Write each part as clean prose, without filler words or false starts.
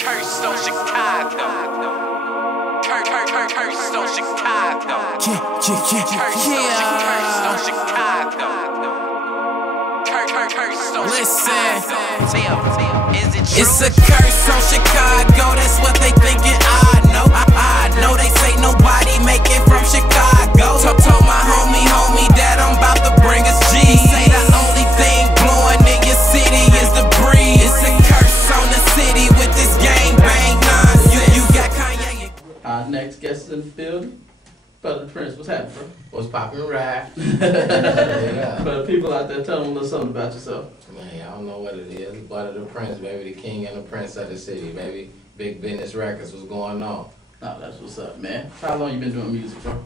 Cursed on Chicago. Cursed on Chicago. Cursed on Chicago. Listen, is it true? It's a curse on Chicago, that's what they thinking. I know they say nobody make it from Chicago. Told my homie that I'm about to bring us G. He say the only thing blowing in your city is the breeze. It's a curse on the city with this gang bang nonsense. You got Kanye. Our next guest in the building, Butta Da Prince. What's happening, bro? What's poppin', rap? For the people out there, tell them a little something about yourself. Man, I don't know what it is. Butta Da Prince, baby, the king and the prince of the city, baby. Big business records, what's going on? Oh, that's what's up, man. How long you been doing music, bro?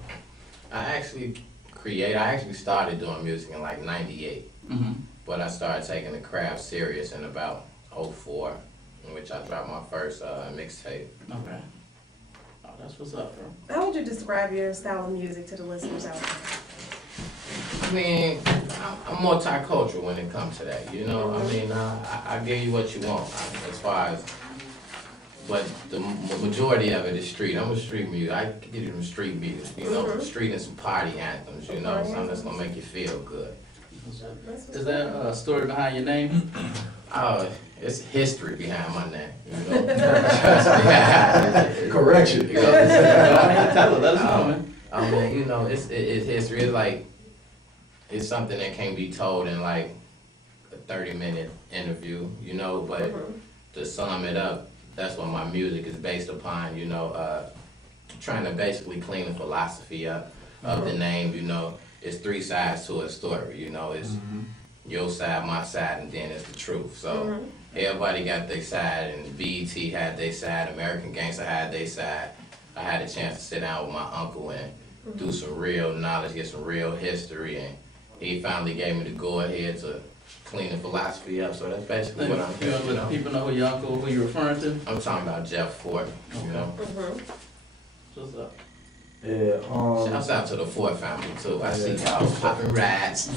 I actually started doing music in like '98, but I started taking the craft serious in about '04, in which I dropped my first mixtape. Okay. Oh, that's what's up, bro. How would you describe your style of music to the listeners out there? I mean, I'm multicultural when it comes to that, you know? I mean, I give you what you want as far as, but the majority of it is street. I'm a street music. I give you some street music, you know? Street and some party anthems, you know? Something that's gonna make you feel good. Is there a story behind your name? Oh, it's history behind my name, you know? Correction. You know? Tell us, let us know, man. I mean, you know, it's history. It's like, it's something that can't be told in like a 30-minute interview, you know, but to sum it up, that's what my music is based upon, you know, trying to basically clean the philosophy up of the name, you know. It's three sides to a story, you know. It's your side, my side, and then it's the truth. So everybody got their side, and BET had their side, American Gangster had their side. I had a chance to sit down with my uncle and do some real knowledge, get some real history, and he finally gave me the go-ahead to clean the philosophy up. So that's basically what I'm doing. You know? People know who your uncle, who you're referring to? I'm talking about Jeff Ford, you know. What's up? Yeah. Shouts out to the Ford family too. I see y'all popping rides.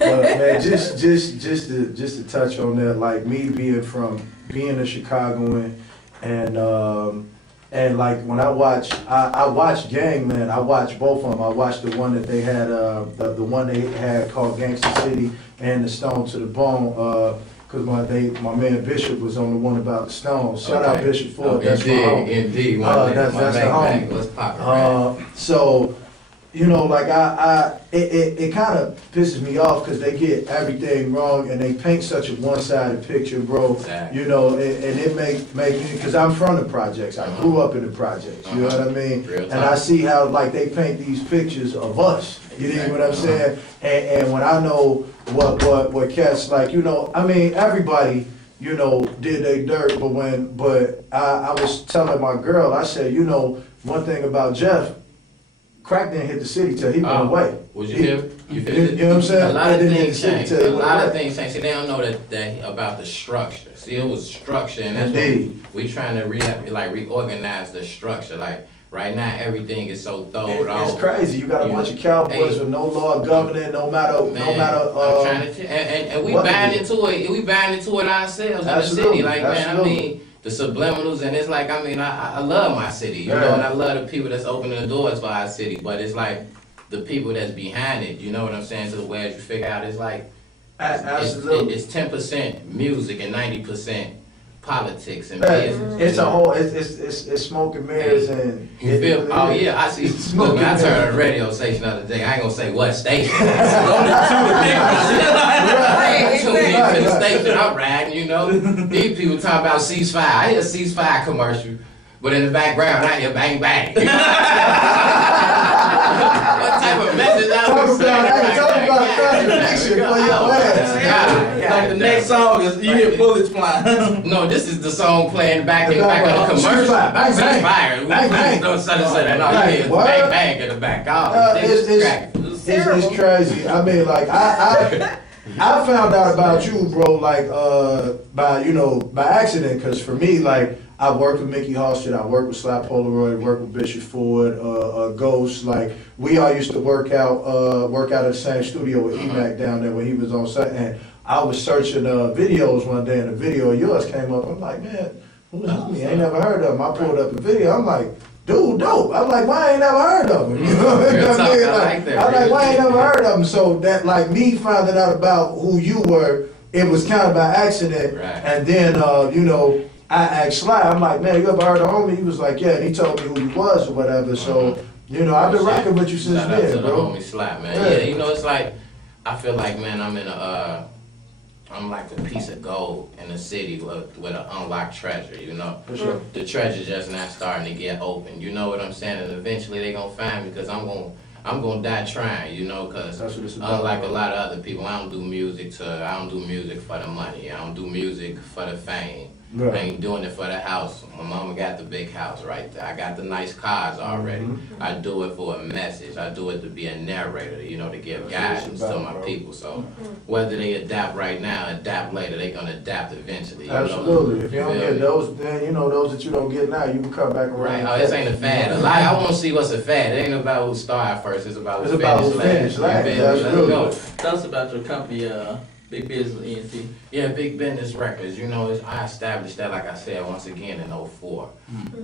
Man, just to touch on that, like me being a Chicagoan, and like when I watched Gang, man, I watched both of them. I watched the one that they had, the one they had called Gangster City and the Stone to the Bone. Cause my man Bishop was on the one about the Stones. Shout out Bishop Ford. That's my home. Indeed. That's the home. Let's pop it. So, you know, like it kind of pisses me off because they get everything wrong and they paint such a one-sided picture, bro. Exactly. You know, and it make me, because I'm from the projects. I grew up in the projects. You know what I mean? And I see how like they paint these pictures of us. You know what I'm saying? And when I know what cats like, you know, I mean, everybody, you know, did they dirt, but I was telling my girl, I said, you know, one thing about Jeff, crack didn't hit the city till he went away. Would you hear? You know what I'm saying? A lot of things change. A lot of things change. See, they don't know that about the structure. See, it was structure, and that's what we trying to reorganize the structure. Like right now, everything is so thrown off. It's crazy. You got a bunch of cowboys with no law governing, no matter. I'm trying to, and we bind into it. We bind into it ourselves in the city. Like man, I mean. The subliminals, and it's like, I mean, I love my city, you know, and I love the people that's opening the doors for our city, but it's like the people that's behind it, you know what I'm saying, to the way as you figure out, it's like, it's 10% music and 90% politics and business. It's a whole, it's smoke and mirrors and... You feel, oh yeah, I see, look, man, I turned on a radio station the other day, I ain't gonna say what station. Tune into the station I'm riding, you know. These people talking about ceasefire. I hear a ceasefire commercial, but in the background I hear bang bang. What type of message I was Like the next song is you hear bullets flying. No, this is the song playing back in the back of the commercial. Ceasefire. Bang bang. Don't say that. No, you hear bang bang in the back. It's crazy. I mean, like I found out about you, bro, like by accident, because for me, like I worked with Mickey Halstead, I worked with Slap Polaroid, worked with Bishop Ford, Ghost. Like we all used to work out of the same studio with Emac down there when he was on set. And I was searching videos one day, and a video of yours came up. I'm like, man, Who's homie? I ain't never heard of him. I pulled up the video. I'm like, dude, dope. I'm like, why I ain't never heard of him? You know what I mean? I'm like, why I ain't never heard of him? So that, like, me finding out about who you were, it was kind of by accident. Right. And then, you know, I asked Sly, I'm like, man, you ever heard of homie? He was like, yeah, and he told me who he was or whatever. So, you know, I've been rocking with you since Shout out then, to bro. the homie Slap, man. Yeah, you know, it's like, I feel like, man, I'm like a piece of gold in the city with an unlocked treasure, you know? For sure. The treasure just not starting to get open, you know what I'm saying? And eventually they gonna find me because I'm gonna die trying, you know, because unlike a lot of other people, I don't do music for the money. I don't do music for the fame. Right. I ain't doing it for the house. My mama got the big house right there. I got the nice cars already. I do it for a message. I do it to be a narrator, you know, to give guidance to my people. So whether they adapt right now, adapt later, they gonna adapt eventually. You Absolutely. know? If you don't get those, then you know those that you don't get now, you can come back around. Right. Oh, this ain't a fad. I want to see what's a fad. It ain't about who started first. It's about who finished last. Let's go. Tell us about your company, Big Business ENT. Yeah, Big Business Records. You know, I established that, like I said, once again in '04.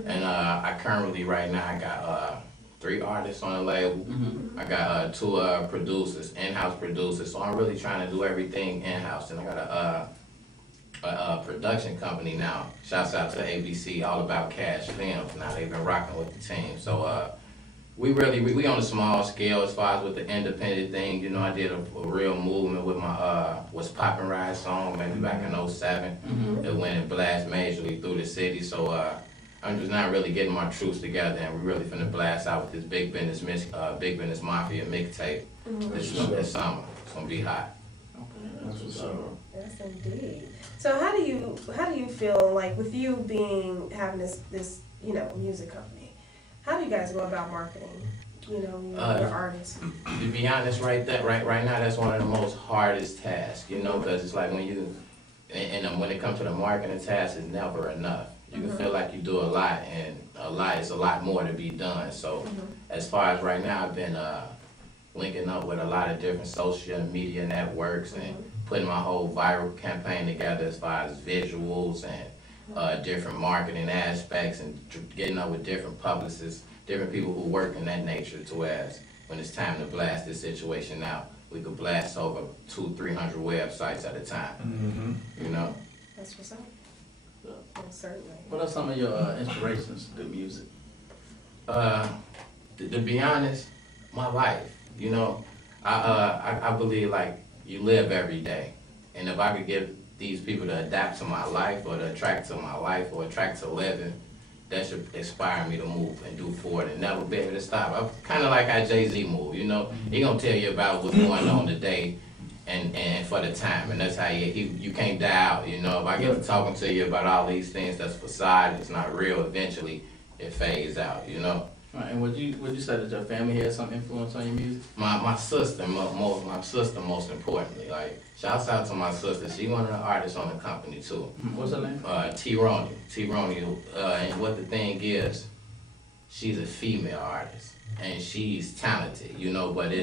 And I currently, right now, I got 3 artists on the label. I got 2 producers, in-house producers. So I'm really trying to do everything in-house. And I got a production company now. Shouts out to ABC, All About Cash Films. Now they've been rocking with the team. So we on a small scale as far as with the independent thing. You know, I did a real movement with my What's Poppin' Ride song maybe back in '07. It went and blast majorly through the city. So I'm just not really getting my troops together, and we're really finna blast out with this Big Business Mafia mixtape this summer. It's gonna be hot. That's what's up. Yes, indeed. So how do you feel like with you having this you know music company? How do you guys go about marketing? You know, your artists. To be honest, right now, that's one of the most hardest tasks. You know, because it's like when when it comes to the marketing task, it's never enough. You can feel like you do a lot, and it's a lot more to be done. So, as far as right now, I've been linking up with a lot of different social media networks and putting my whole viral campaign together as far as visuals and different marketing aspects, and getting up with different publicists, different people who work in that nature, to whereas when it's time to blast this situation out, we could blast over 200-300 websites at a time. You know? That's what's up. Most certainly. What are some of your inspirations to do music? To be honest, my life. You know, I believe like you live every day, and if I could give these people to adapt to my life, or to attract to my life, or attract to living, that should inspire me to move and do forward and never be able to stop. I'm kind of like how Jay-Z moved, you know? He gonna tell you about what's going on today and for the time, and that's how you can't die out, you know? If I get to talking to you about all these things that's facade, it's not real, eventually it fades out, you know? Right, and would you say that your family has some influence on your music? My sister, most importantly. Like, shouts out to my sister. She one of the artists on the company too. What's her name? T-Roni. And what the thing is, she's a female artist, and she's talented, you know. But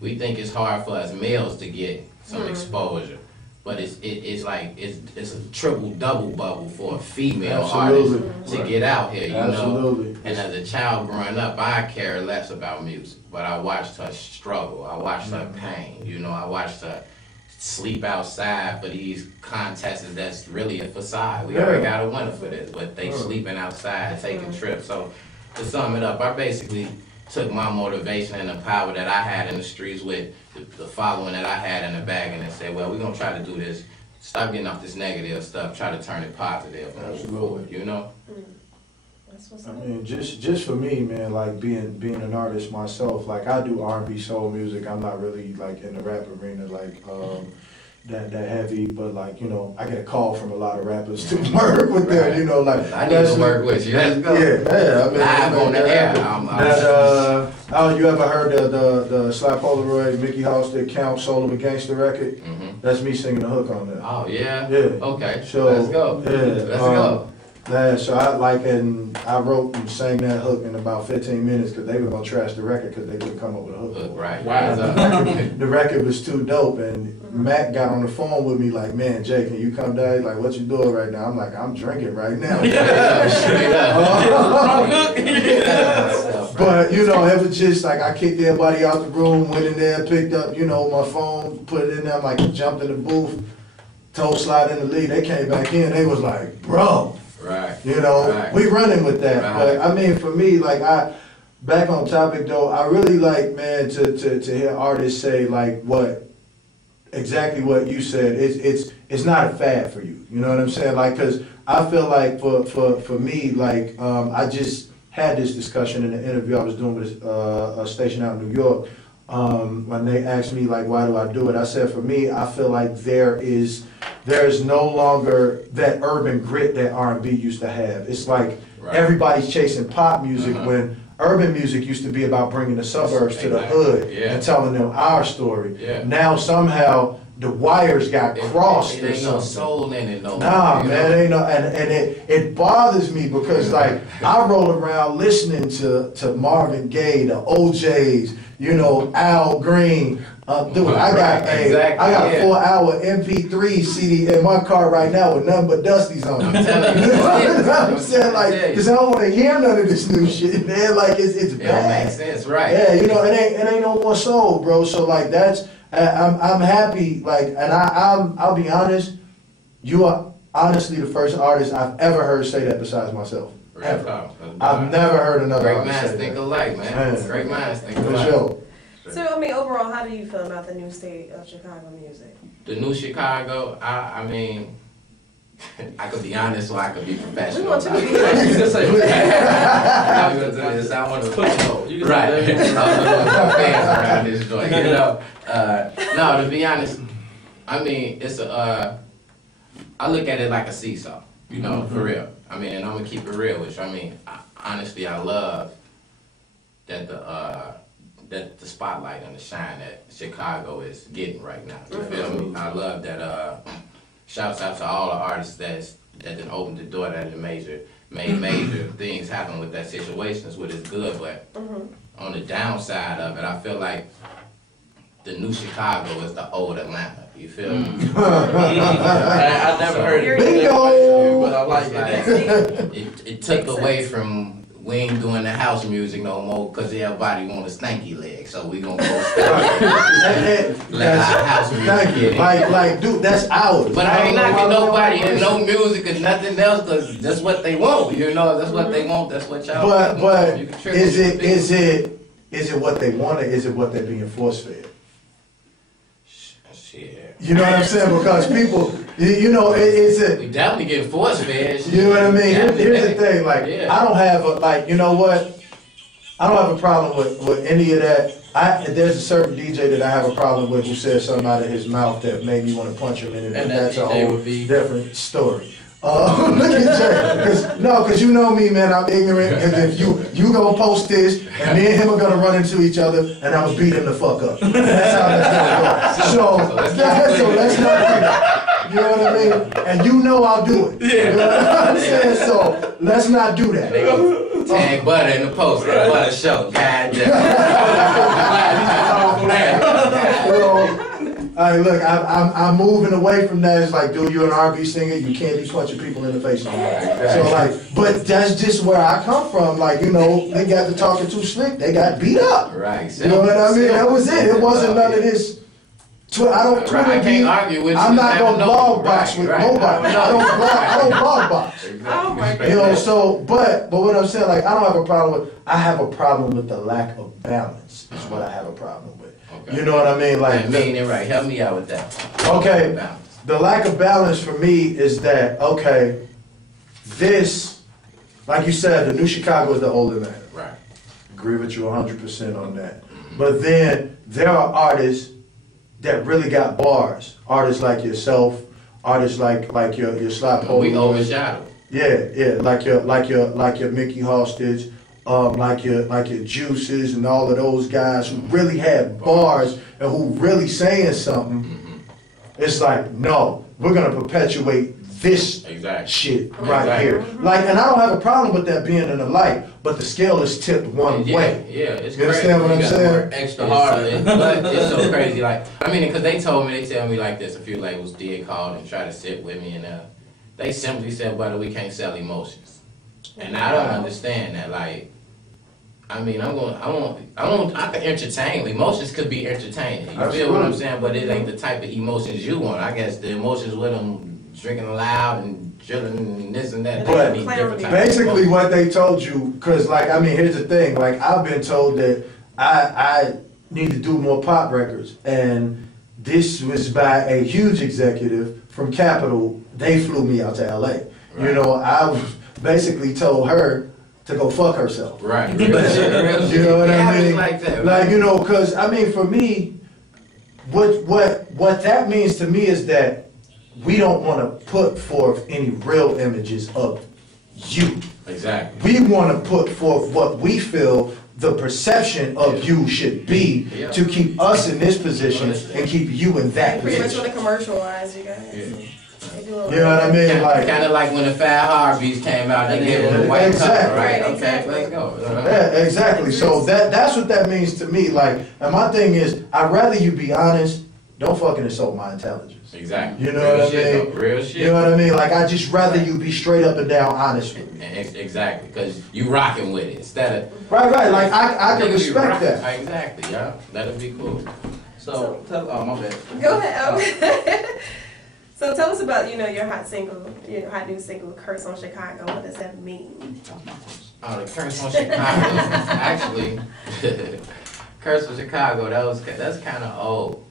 we think it's hard for us males to get some exposure. But it's like it's a triple-double bubble for a female artist to get out here, you know. And as a child growing up, I cared less about music, but I watched her struggle. I watched her pain, you know. I watched her sleep outside for these contests that's really a facade. We already got a winner for this, but they sleeping outside, taking trips. So to sum it up, I basically took my motivation and the power that I had in the streets with the following that I had in the bag, and said, well, we're going to try to do this. Stop getting off this negative stuff. Try to turn it positive and move forward, you know? That's what's I up. mean, just for me, man, like being an artist myself, like I do R&B soul music. I'm not really like in the rap arena, like that heavy, but like, you know, I get a call from a lot of rappers to work with them, you know, like I need to work with you. Let's go. Yeah, I mean, live on the air. You ever heard the Sly Polaroid, Mickey Halstead, Count, Soul of a Gangster record? That's me singing the hook on that. Oh yeah. Yeah. Okay. So let's go. Yeah. Let's go. Yeah, so I wrote and sang that hook in about 15 minutes because they were gonna trash the record because they couldn't come up with a hook. Right. Wow. The record was too dope, and Mac got on the phone with me like, man, Jay, can you come down? He's like, what you doing right now? I'm like, I'm drinking right now. But you know, it was just like I kicked everybody out the room, went in there, picked up, you know, my phone, put it in there, like jumped in the booth, toe slide in the lead. They came back in, they was like, bro. Right. You know, we running with that. Right. But I mean, for me, like back on topic though, I really like, man, to hear artists say like exactly what you said. It's not a fad for you. You know what I'm saying? Like, cause I feel like for me, like I just had this discussion in an interview I was doing with a station out in New York. When they asked me like, why do I do it? I said, for me, I feel like there is no longer that urban grit that R&B used to have. It's like everybody's chasing pop music when urban music used to be about bringing the suburbs to the hood and telling them our story. Now somehow the wires got crossed It or ain't no something. soul in it no more. Nah, man, ain't no, and it bothers me because like I roll around listening to Marvin Gaye, the OJs, you know, Al Green. Dude, I got a 4-hour MP3 CD in my car right now with nothing but Dusties on it. I'm telling you. You know what I'm saying? Like, because I don't want to hear none of this new shit, man. Like, it's It don't bad. make sense, right? Yeah, you know, it ain't no more soul, bro. So like that's I'm happy. Like, and I'll be honest. You are honestly the first artist I've ever heard say that besides myself. Ever. I've never heard another Great artist minds say think that. alike, man. Great minds think For alike. sure. So, I mean, overall, how do you feel about the new state of Chicago music? The new Chicago, I mean, I could be honest or I could be professional. We want you to be You can say I'm gonna do this. I want to push You right. can say I'm gonna put fans around this joint, you know. No, to be honest, I mean, it's I look at it like a seesaw, you know, for real. I mean, and I'm gonna keep it real with you. I mean, honestly, I love that the spotlight and the shine that Chicago is getting right now. You feel me? I love that. Shouts out to all the artists that done opened the door, that made major things happen with that situations, which is good. But on the downside of it, I feel like the new Chicago is the old Atlanta. You feel me? I never heard it. Bingo! But I like it. It took away from. We ain't doing the house music no more because everybody want a stanky leg, so we gonna go stanky. Let our house music Thank you. get it. Like, dude, that's ours. But I ain't knocking nobody and no music or nothing else because that's what they want, you know. That's what they want. That's what y'all. But want. You can trick is them. it what they want or is it what they're being force fed? Shit. You know what I'm saying? Because people, you know, it's a. We definitely get force fed. You know what I mean? Here's the thing, like, Yeah. I don't have you know what? I don't have a problem with any of that. There's a certain DJ that I have a problem with who said something out of his mouth that made me want to punch him in it, And that's that a DJ whole would be? different story. Look at Jay. Cause you know me, man, I'm ignorant, cause if you gonna post this, and me and him are gonna run into each other, and I'm gonna beat him the fuck up. That's how that's gonna go. So let's not do that. You know what I mean? And you know I'll do it. You know what I'm saying? So let's not do that. Tag Butter in the post. That Butter show. God damn. You know, look, I'm moving away from that. It's like, dude, you're an R&B singer. You can't be punching people in the face no more. So like, but that's just where I come from. Like, you know, they got to talking too slick. They got beat up. Right. You know what I mean? That was it. It wasn't none of this. I don't Twitter I can't argue with you. I'm not gonna No, blog box right, with right. nobody. I don't blog box. Oh my You know, so but what I'm saying, like, I don't have a problem with. I have a problem with the lack of balance. Is what I have a problem with. Okay. You know what I mean? Like, I mean it right. Help me out with that. okay, Balance. the lack of balance for me is that this, like you said, the new Chicago is the old Atlanta. Right. Agree with you 100% on that. But then there are artists that really got bars. Artists like yourself, artists like your Sly Polo. We overshadowed. Yeah, like your Mickey Hostage, like your Juices and all of those guys who really had bars and who really saying something. It's like, no, we're gonna perpetuate this shit right here. Like, and I don't have a problem with that being in the light, but the scale is tipped one way. Yeah, it's you crazy. understand what I'm saying? Extra hard. But it's so crazy. Like, I mean, because they tell me like this. A few labels did call and try to sit with me, and they simply said, "Brother, we can't sell emotions." And I don't understand that. Like, I mean, I can entertain. Emotions could be entertaining. You feel what I'm saying? But it ain't the type of emotions you want. I guess the emotions with them drinking loud and chilling and this and that. But basically what they told you, because like, I mean, here's the thing. Like, I've been told that I need to do more pop records. And this was by a huge executive from Capitol. They flew me out to LA. Right. You know, I basically told her to go fuck herself. Right. You know what I mean? Like that, like, you know, because, I mean, for me, what that means to me is that we don't want to put forth any real images of you. Exactly. We want to put forth what we feel the perception of you should be to keep us in this position and keep you in that pretty position. much want to commercialize you guys. Yeah. You know what I mean? Like, kind of like when the Fat Harveys came out, they gave them a white cover, right? Okay, let's go. Yeah, exactly. So that's what that means to me. Like, and my thing is, I'd rather you be honest. Don't fucking insult my intelligence. Exactly. You know what I mean? Real shit. You know what I mean? Like, I just rather you be straight up and down honest with me. Exactly, because you rocking with it instead of right. Like, I can respect that. Exactly. Yeah, that'll be cool. So tell. Oh, my bad. Go ahead. So tell us about, you know, your hot new single, "Curse on Chicago." What does that mean? Oh, the Curse on Chicago. Actually, Curse on Chicago. That's kind of old,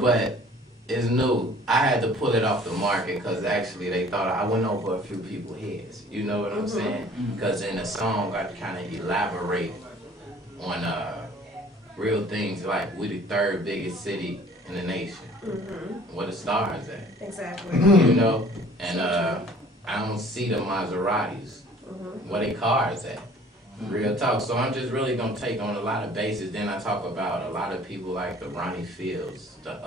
but it's new. I had to pull it off the market because actually they thought I went over a few people's heads. You know what I'm saying? Because in the song I kind of elaborate on real things like we're the third biggest city in the nation. Where the stars at? Exactly. You know, and I don't see the Maseratis. Where they cars at? Real talk. So I'm just really gonna take on a lot of bases. Then I talk about a lot of people like the Ronnie Fields, the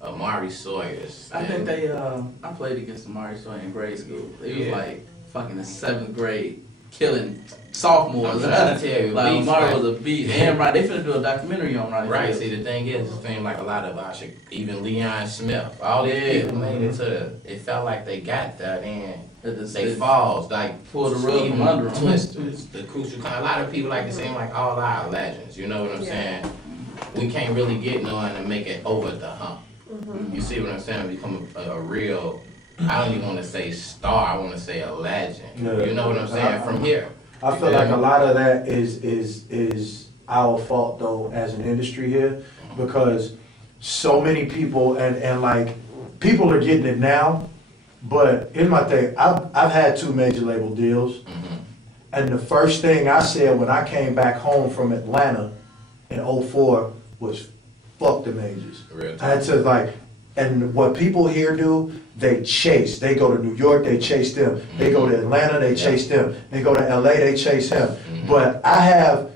Amari Sawyers. I think they. I played against Amari Sawyer in grade school. He was like fucking in 7th grade, killing sophomores. I'm trying to tell you, like Amari was a beast. And right, they finna do a documentary on Ronnie. Right. Fields. See, the thing is, it seemed like a lot of even Leon Smith, all these people made it to. It felt like they got there, then they falls, like pull the rug from under them. Twisters, the crucial kind. A lot of people like to seem like all our legends. You know what I'm saying? We can't really get none to make it over the hump. You see what I'm saying? Become a real. I don't even want to say star. I want to say a legend. Yeah. You know what I'm saying? From here. I feel like a lot of that is our fault though as an industry here, because so many people and like people are getting it now, but here's my thing. I've had 2 major label deals, and the first thing I said when I came back home from Atlanta in 04 was fuck the majors. I had to like, and what people here do, they chase. They go to New York, they chase them. They go to Atlanta, they chase them. They go to LA, they chase him. But I have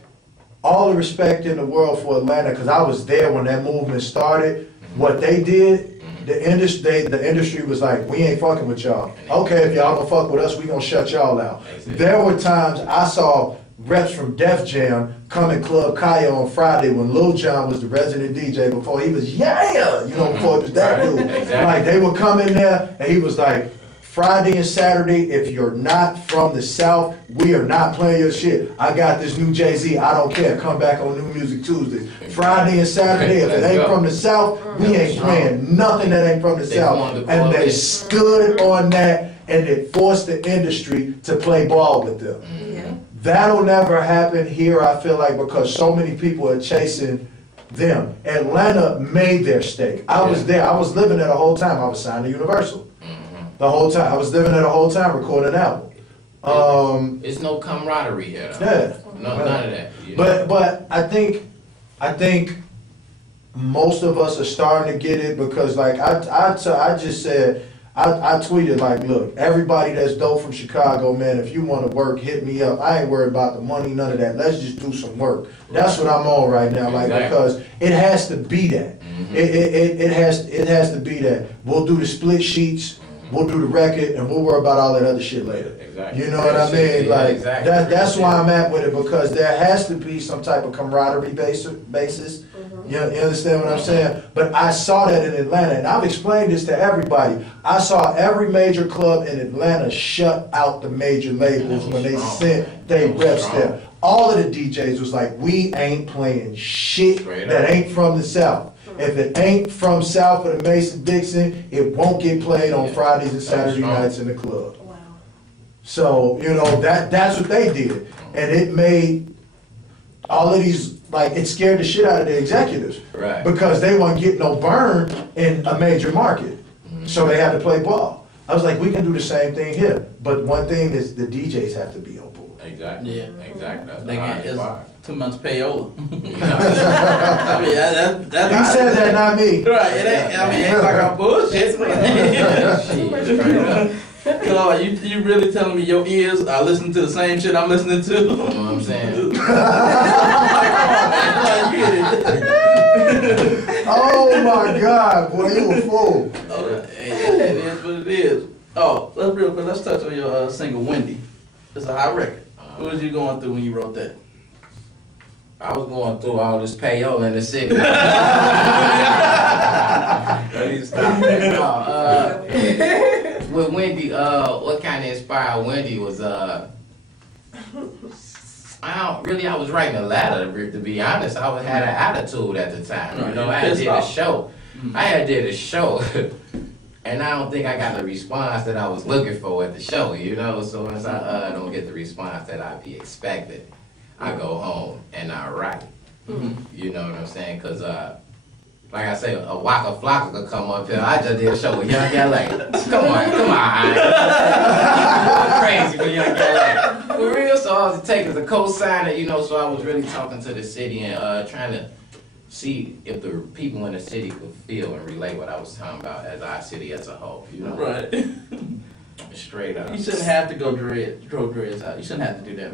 all the respect in the world for Atlanta because I was there when that movement started. What they did, the industry was like, we ain't fucking with y'all. Okay, if y'all gonna fuck with us, we gonna shut y'all out. There were times I saw reps from Def Jam come in Club Kaya on Friday when Lil Jon was the resident DJ before he was before it was that dude. Like they would come in there and he was like, Friday and Saturday, if you're not from the South, we are not playing your shit. I got this new Jay-Z, I don't care, come back on New Music Tuesdays. Friday and Saturday, if it ain't from the South, we ain't playing nothing that ain't from the South. And they stood on that and it forced the industry to play ball with them. That'll never happen here, I feel like, because so many people are chasing them. Atlanta made their stake. I was there. I was living there the whole time. I was signed to Universal. The whole time. I was living there the whole time recording an album. It's no camaraderie here, though. Yeah. None of that. You know? But I think most of us are starting to get it because, like, I just said, I tweeted like, look, everybody that's dope from Chicago, man, if you want to work, hit me up. I ain't worried about the money, none of that. Let's just do some work. That's what I'm on right now, like, because it has to be that. It has to be that. We'll do the split sheets. We'll do the record, and we'll worry about all that other shit later. Exactly. You know what I mean? Yeah, Like exactly. that's why I'm at with it, because there has to be some type of camaraderie basis. You understand what I'm saying? But I saw that in Atlanta, and I've explained this to everybody. I saw every major club in Atlanta shut out the major labels when they sent their reps there. All of the DJs was like, we ain't playing shit that ain't from the South. If it ain't from South of the Mason-Dixon, it won't get played on Fridays and Saturday nights in the club. Wow. So, you know, that's what they did. And it made all of these, like, it scared the shit out of the executives. Right. Because they weren't getting no burn in a major market. So they had to play ball. I was like, we can do the same thing here. But one thing is the DJs have to be on board. Exactly. Yeah. Exactly. That's They the get hardest part. 2 months payola. I mean, that's He said that, not me. Right, it ain't. I mean, it ain't like I'm bullshit. Claude, you really telling me your ears are listening to the same shit I'm listening to? You know what I'm saying? Oh my God, boy, you a fool. It is what it is. Oh, let's real quick. Let's touch on your single "Wendy." It's a hot record. What was you going through when you wrote that? I was going through all this payola in the city. Stop that. No, with Wendy, what kind of inspired Wendy was, I was writing a letter, to be honest. I had an attitude at the time. You know, I had did a show. And I don't think I got the response that I was looking for at the show, you know? So once I don't get the response that I be expected, I go home and I write. You know what I'm saying? Because, like I say, a Waka Flocka could come up here. I just did a show with Young LA. Come on. Crazy for Young LA. For real, so all it takes is a co-signer, you know, so I was really talking to the city and trying to see if the people in the city could feel and relate what I was talking about as our city as a whole, you know? Right. Straight up. You shouldn't have to grow dreads out. You shouldn't have to do that.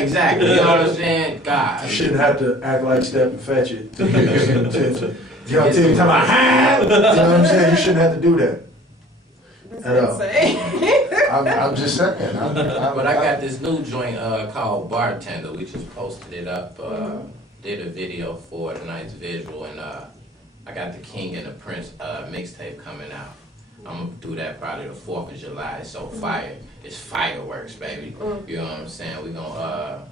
Exactly. You know what I'm saying? God. You shouldn't have to act like Step and Fetch It to get some attention. You know what I'm saying? You know what I'm saying? You shouldn't have to do that. I'm just saying. But I got this new joint called Bartender. We just posted it up. Did a video for tonight's visual, and I got the King and the Prince mixtape coming out. I'm gonna do that probably the 4th of July. It's so fire. It's fireworks, baby. You know what I'm saying? We're gonna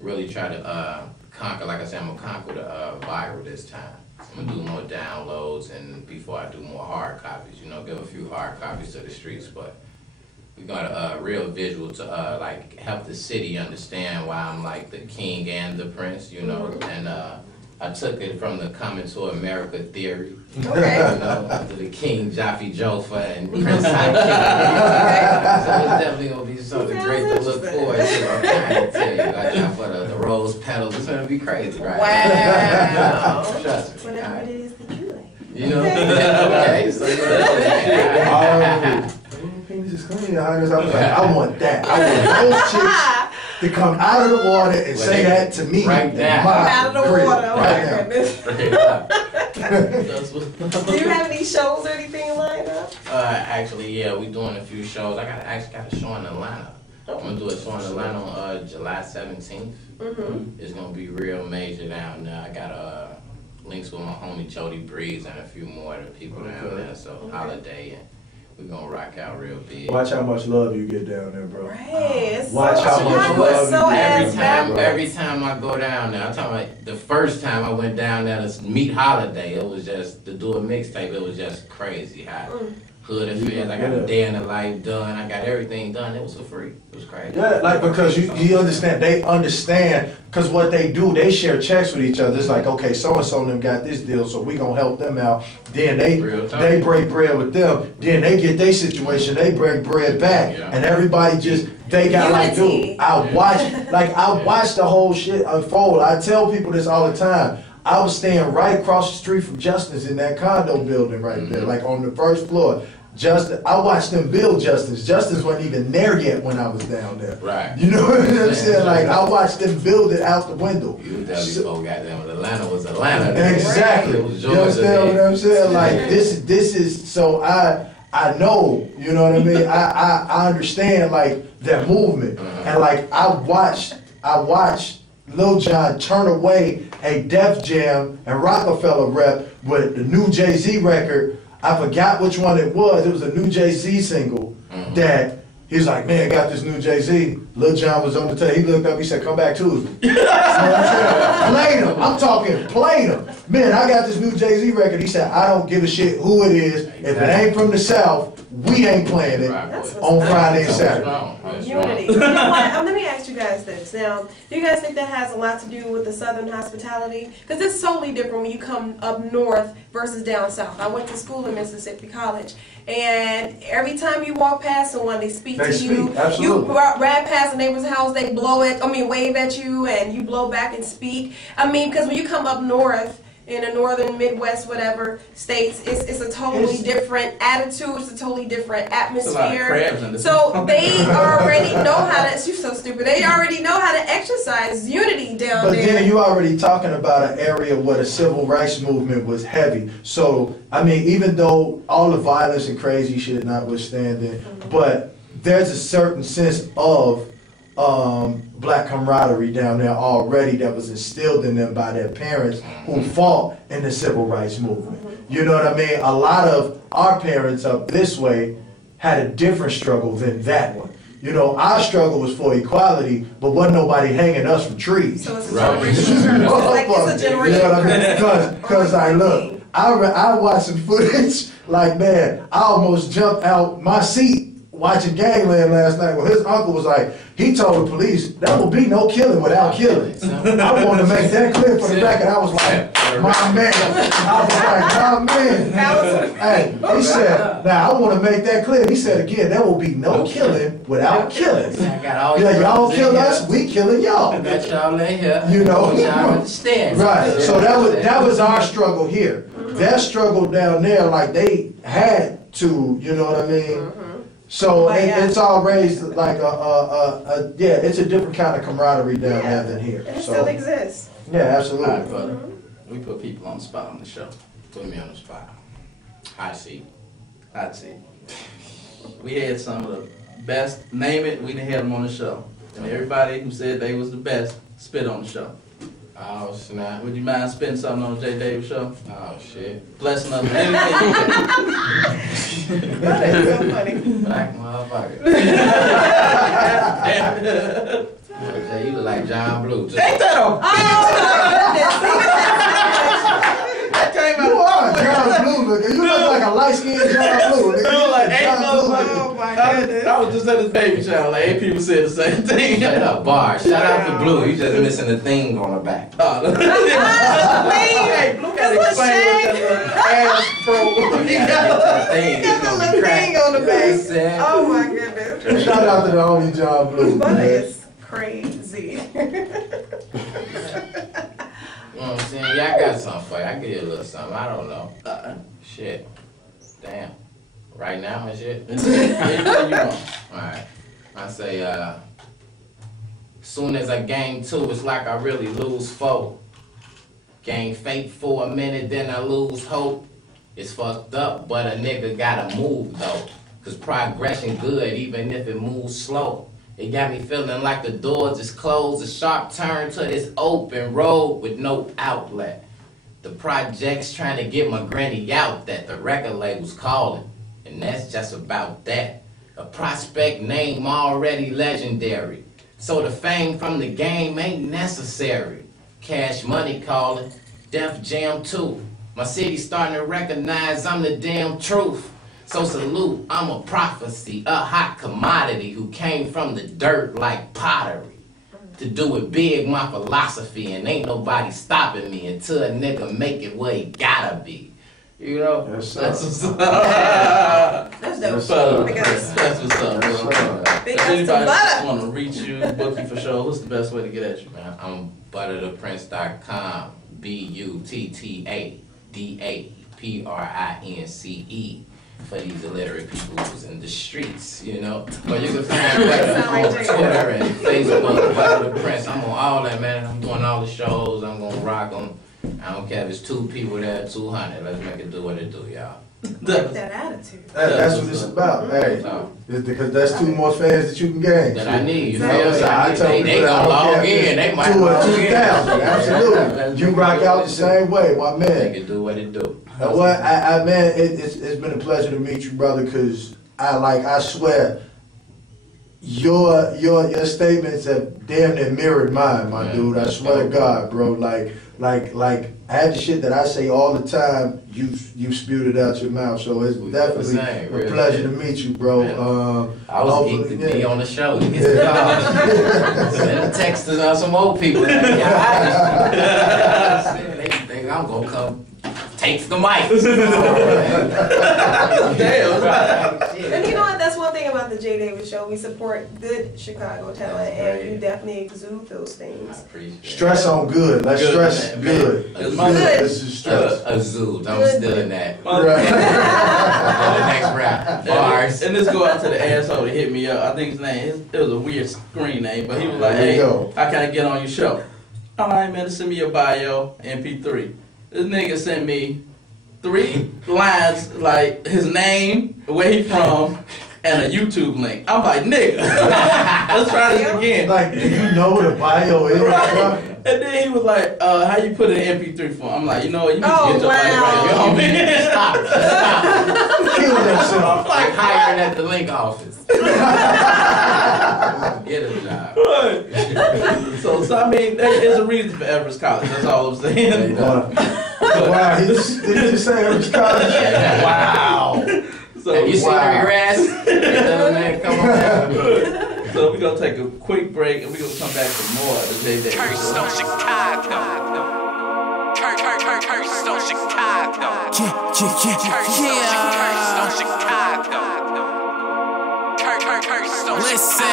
really try to conquer, like I said, I'm gonna conquer the viral this time. I'm gonna do more downloads, and before I do more hard copies, you know, give a few hard copies to the streets, but we got a real visual to like help the city understand why I'm like the king and the prince, you know, and I took it from the Coming to America theory. Okay. You know, to the King Jaffe Joffa and Prince Hakeem. So it's definitely gonna be something great to look forward to. I'm trying to tell you, I got for the rose petals. It's gonna be crazy, right? Wow. Trust me. Whatever it is that you like. You know? Okay. So Just clean your highness. I was like, I want that. I want those chicks to come out of the water and say that to me. Right now. Out of the water. Oh Right my now. goodness. Do you have any shows or anything lined up? Actually, yeah, we doing a few shows. I got a show in Atlanta. I'm gonna do a show in Atlanta on July 17th. It's gonna be real major down there. I got links with my homie Jody Breeze and a few more of the people down there. So holiday, and we're gonna rock out real big. Watch how much love you get down there, bro. Right. It's Watch so, how much Chicago is love so you get. ass Every time I go down there, I'm talking about the first time I went down there to meet Holiday, it was just to do a mixtape. It was just crazy how hood affairs. I got a day in the life done. I got everything done. It was for free. It was crazy. Yeah, like because you understand, they understand, because what they do, they share checks with each other. It's like, okay, so-and-so and them got this deal, so we gonna help them out. Then they break bread with them. Then they get their situation, they break bread back. Yeah. And everybody just, they got like, dude, I watch the whole shit unfold. I tell people this all the time. I was staying right across the street from Justin's in that condo building right there, like on the first floor. Justin, I watched them build Justin's. Justin's wasn't even there yet when I was down there. Right. You know what I'm saying? Like, I watched them build it out the window. You tell these folks goddamn Atlanta was Atlanta. Exactly. It was You understand what I'm saying? Like, this is, so I know, you know what I mean? I understand like that movement. And like I watched Lil Jon turn away a Def Jam and Rockefeller rep with the new Jay-Z record. I forgot which one it was. It was a new Jay-Z single that he was like, man, I got this new Jay-Z. Lil Jon was on the tape. He looked up, he said, come back Tuesday. You know what I'm saying? Played him. I'm talking played him. Man, I got this new Jay-Z record. He said, I don't give a shit who it is. If it ain't from the South, we ain't playing it on Friday and Saturday. Unity. You know what? Let me ask you guys this. Now, do you guys think that has a lot to do with the Southern hospitality? Because it's totally different when you come up north versus down south. I went to school in Mississippi College, and every time you walk past someone, they speak to you. Absolutely. You ride past a neighbor's house, they wave at you, and you blow back and speak. I mean, because when you come up north, in the northern Midwest, whatever states, it's a totally different attitude. It's a totally different atmosphere. So they already know how to. You're so stupid. They already know how to exercise unity down there. But then you already talking about an area where the civil rights movement was heavy. So I mean, even though all the violence and crazy shit notwithstanding, but there's a certain sense of black camaraderie down there already that was instilled in them by their parents who fought in the civil rights movement. You know what I mean? A lot of our parents up this way had a different struggle than that one. You know, our struggle was for equality, but wasn't nobody hanging us from trees. So it's a generation. Like it's a generation. You know what I mean? Because like, look, I watched some footage, like, man, I almost jumped out my seat watching Gangland last night. Well, his uncle was like, he told the police, there will be no killing without killing. I wanted to make that clear for the record. I was like, my man. I was like, my man. Hey, he said, now I want to make that clear. He said again, there will be no killing without killing. Yeah, y'all kill us, we killing y'all. I got y'all in here. You know? Y'all understand. Right. So that was our struggle here. Their struggle down there, like they had to, you know what I mean? So it's all raised like it's a different kind of camaraderie down there than here. It still exists. Yeah, absolutely. All right, brother. We put people on the spot on the show. Put me on the spot. Hot seat. Hot seat. We had some of the best. Name it. We done had them on the show. And everybody who said they was the best spit on the show. Oh snap! Would you mind spitting something on the J. Davis show? Oh shit! Blessing us with anything you can. That is so funny. Black motherfucker. You look like John Blue. Ain't that a? Oh That came out. You are John Blue looking. You look like a light-skinned John Blue. It was like 8 John Blue. Oh my goodness. I was just at his baby shower. Like 8 people said the same thing. Straight up bar. Shout out to Blue. You just missing the thing on the back. Hey, Blue got to explain what that ass pro. He got the little thing on the back. Oh my goodness. Shout out to the only John Blue. That Man. is crazy. You know what I'm saying? Yeah, I got something for you. I give you a little something. I don't know. Shit. Damn. Right now and shit? Alright. I say, soon as I gain 2, it's like I really lose 4. Gain faith for a minute, then I lose hope. It's fucked up, but a nigga gotta move though. Cause progression good, even if it moves slow. It got me feeling like the doors is closed, a sharp turn to this open road with no outlet. The project's trying to get my granny out that the record label's calling. And that's just about that. A prospect name already legendary. So the fame from the game ain't necessary. Cash money calling, Def Jam 2. My city's starting to recognize I'm the damn truth. So salute, I'm a prophecy, a hot commodity who came from the dirt like pottery. To do it big, my philosophy, and ain't nobody stopping me until a nigga make it where he gotta be. You know? Yes, sir. That's what's up. That's dope. That's what's up. Big ups. That's what's up, bro. Big If ups to anybody Butta. want to reach you, book you for show, what's the best way to get at you, man? I'm ButtaDaPrince.com, ButtaDaPrince for these illiterate people who's in the streets, you know. But you can find Butta on Twitter and Facebook, Butta Da Prince. I'm on all that, man. I'm doing all the shows. I'm gonna rock them. I don't care if it's 2 people there, 200. Let's make it do what it do, y'all. Like that attitude. That's what it's about. Hey, it's because that's 2 more fans that you can gain. That I need. You feel Exactly. me? I tell They people gonna that I don't log care in. They might if it's 2 or log in. 2,000. Absolutely. You rock out the same way, my Make man. it do what it do. What I man, it's been a pleasure to meet you, brother. Cause I swear, your statements have damn near mirrored mine, my dude. I swear to God, bro. Like I had the shit that I say all the time. You spewed it out your mouth, so it's definitely a pleasure to meet you, bro. I was geeked to be on the show. You get the call. Send a text to some old people. Like, yeah, they think I'm gonna come take the mic. Damn. And you know what? That's one thing about the J. Davis Show. We support good Chicago talent, and you definitely exude those things. Stress on good. Let's stress man. good. Good. This is stress. Azul. I'm Good. still in that. Right. The next rap. Bars. And this go out to the asshole that hit me up. I think his name, it was a weird screen name, but he was like, There you hey, go. how can I get on your show? All right, man, send me your bio, MP3. This nigga sent me 3 lines, like his name, where he from, and a YouTube link. I'm like, nigga, let's try this again. Like, do you know what a bio is, bro? And then he was like, how you put it in MP3 form? I'm like, you know what, you need to Oh, get your life wow. right here, homie. Stop. Kill yourself. Like hiring at the link office. Get a job. So I mean, there's a reason for Everest College. That's all I'm saying. Wow, did you just say it was college? Wow. So, Have you seen Wow. the grass? Man, come on. so we're gonna take a quick break and we're gonna come back for more of the J Davis Curse Show. on Chicago. Curse on Chicago. Curse on Chicago. Listen,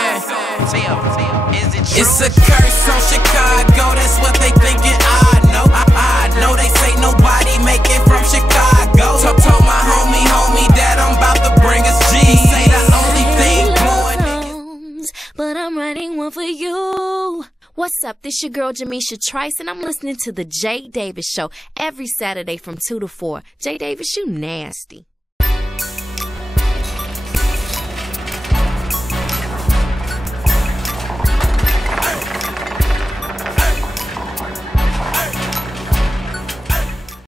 is it true? It's a curse on Chicago. That's what they thinking. I know they say nobody make it from Chicago. Told my homie that I'm about to bring us G. Say the only thing blowing. But I'm writing one for you. What's up? This your girl Jamisha Trice, and I'm listening to the J. Davis Show every Saturday from 2 to 4. J. Davis, you nasty.